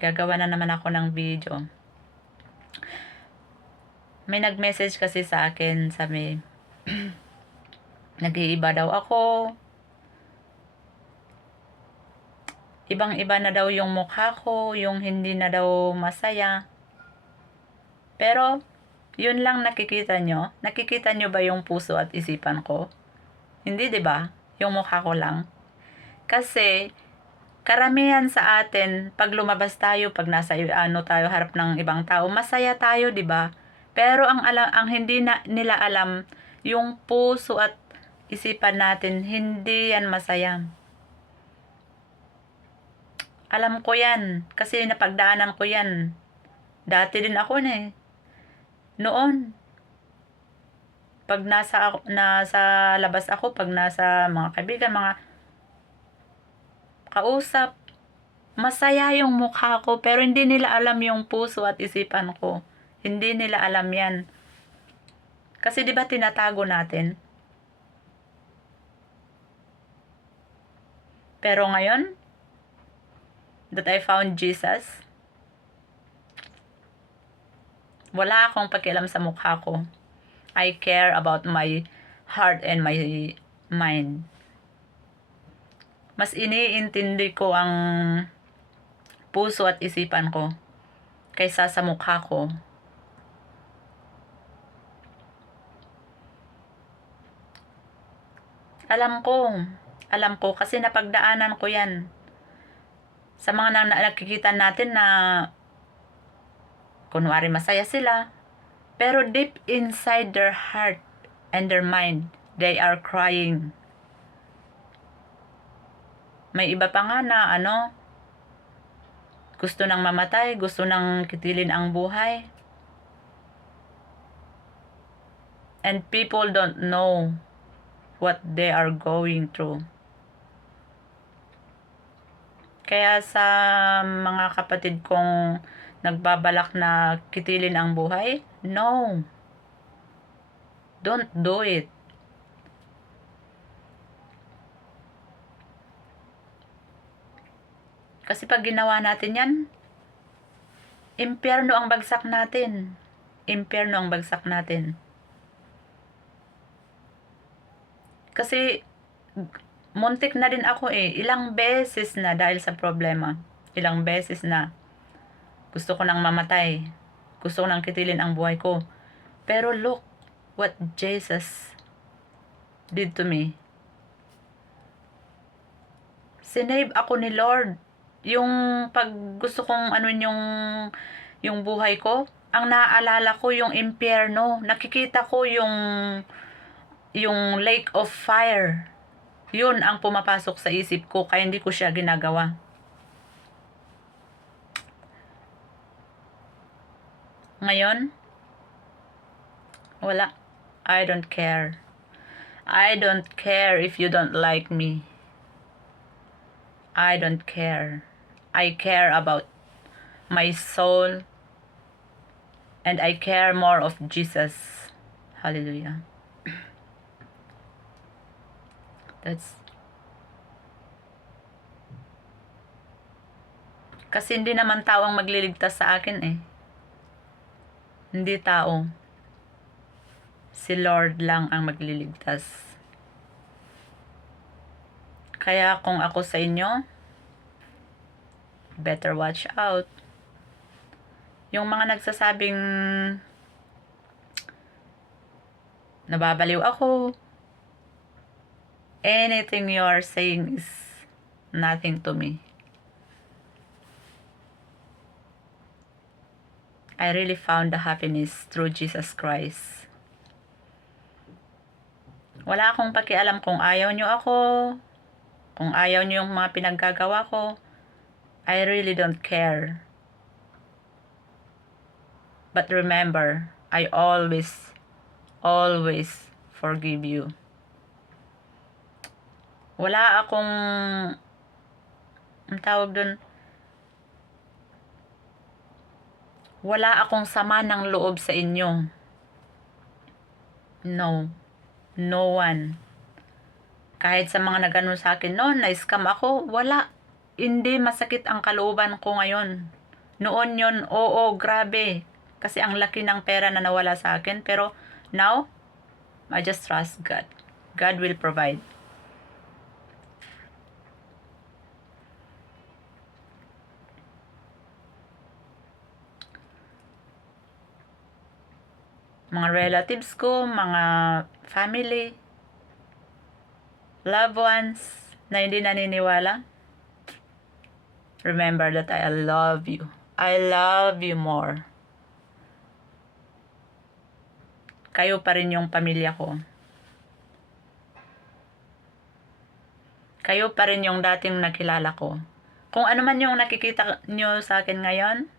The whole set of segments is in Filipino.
Gagawa na naman ako ng video. May nag-message kasi sa akin, sabi, nag-iiba daw ako. Ibang-iba na daw yung mukha ko, yung hindi na daw masaya. Pero, yun lang nakikita nyo. Nakikita nyo ba yung puso at isipan ko? Hindi, 'di ba? Yung mukha ko lang. Kasi, karamihan sa atin, pag lumabas tayo, pag nasa tayo harap ng ibang tao, masaya tayo, 'di ba? Pero ang hindi nila alam, yung puso at isipan natin, hindi yan masaya. Alam ko yan, kasi napagdaanan ko yan. Dati din ako noon. Pag nasa labas ako, pag nasa mga kaibigan, mga kausap, masaya yung mukha ko, pero hindi nila alam yung puso at isipan ko. Hindi nila alam yan. Kasi di ba tinatago natin? Pero ngayon, that I found Jesus, wala akong pakialam sa mukha ko. I care about my heart and my mind. Mas iniintindi ko ang puso at isipan ko kaysa sa mukha ko. Alam ko kasi napagdaanan ko yan. Sa mga nakikita natin na kunwari masaya sila, pero deep inside their heart and their mind, they are crying. May iba pa nga na gusto nang mamatay, gusto nang kitilin ang buhay. And people don't know what they are going through. Kaya sa mga kapatid kong nagbabalak na kitilin ang buhay, no. Don't do it. Kasi pag ginawa natin yan, impyerno ang bagsak natin. Impyerno ang bagsak natin. Kasi muntik na din ako ilang beses na dahil sa problema. Ilang beses na gusto ko nang mamatay. Gusto ko nang kitilin ang buhay ko. Pero look what Jesus did to me. Sinave ako ni Lord. Yung pag gusto kong yung buhay ko, ang naaalala ko yung impyerno. Nakikita ko yung lake of fire. Yun ang pumapasok sa isip ko, kaya hindi ko siya ginagawa. Ngayon, wala. I don't care. I don't care if you don't like me. I don't care. I care about my soul, and I care more of Jesus. Hallelujah. Kasi hindi naman tao ang magliligtas sa akin Hindi tao. Si Lord lang ang magliligtas. Kaya kung ako sa inyo, better watch out. Yung mga nagsasabing nababaliw ako, anything you are saying is nothing to me. I really found the happiness through Jesus Christ. Wala akong pakialam kung ayaw nyo ako, kung ayaw nyo yung mga pinaggagawa ko. I really don't care. But remember, I always forgive you. Wala akong, ang tawag dun, wala akong sama ng loob sa inyo. No one. Kahit sa mga nagano sa akin noon, na-scam ako, wala. Hindi masakit ang kalooban ko ngayon. Noon yun, oo, grabe. Kasi ang laki ng pera na nawala sa akin. Pero now, I just trust God. God will provide. Mga relatives ko, mga family, loved ones na hindi naniniwala, remember that I love you. I love you more. Kayo pa rin yung pamilya ko. Kayo pa rin yung dating nakilala ko. Kung ano man yung nakikita nyo sa akin ngayon,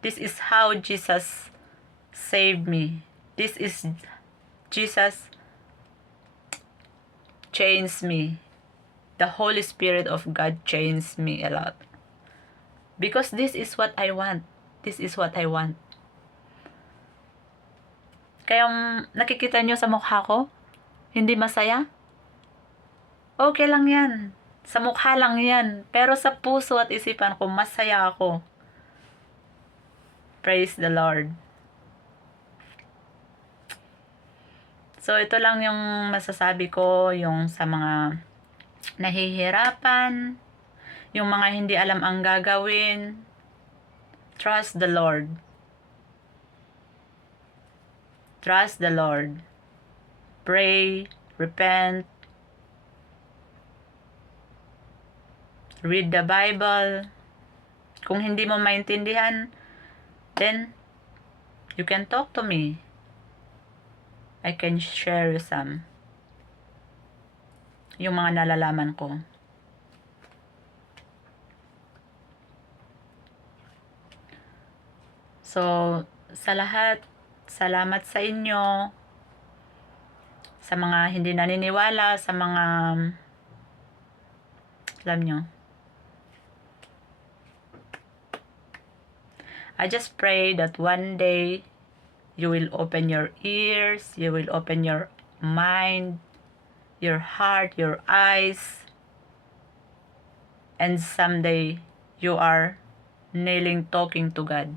this is how Jesus saved me. This is Jesus changed me. The Holy Spirit of God changed me a lot. Because this is what I want. This is what I want. Kaya nakikita nyo sa mukha ko, hindi masaya? Okay lang yan. Sa mukha lang yan. Pero sa puso at isipan ko, masaya ako. Praise the Lord. So, ito lang yung masasabi ko, yung sa mga nahihirapan, yung mga hindi alam ang gagawin. Trust the Lord. Trust the Lord. Pray, repent, read the Bible. Kung hindi mo maintindihan, then you can talk to me. I can share you some. Yung mga nalalaman ko. So, sa lahat, salamat sa inyo. Sa mga hindi naniniwala, sa mga, alam nyo, I just pray that one day, you will open your ears, you will open your mind, your heart, your eyes, and someday, you are kneeling talking to God.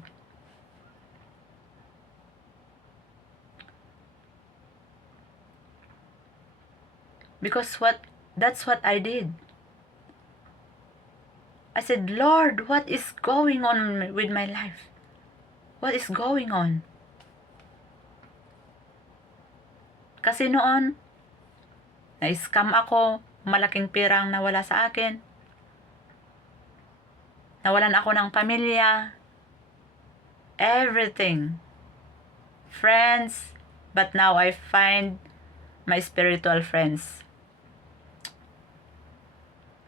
Because that's what I did. I said, Lord, what is going on with my life? What is going on? Kasi noon, na-scam ako, malaking pera ang nawala sa akin. Nawalan ako ng pamilya, everything. Friends, but now I find my spiritual friends.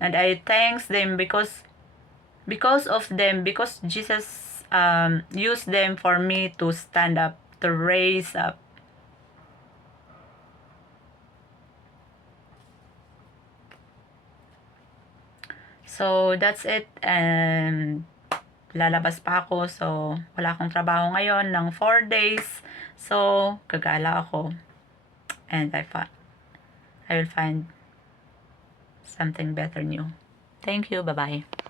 And I thanks them because of them, because Jesus used them for me to stand up, to raise up. So, that's it. And lalabas pa ako. So, wala akong trabaho ngayon ng 4 days. So, gagala ako. And I will find something better new. Thank you. Bye-bye.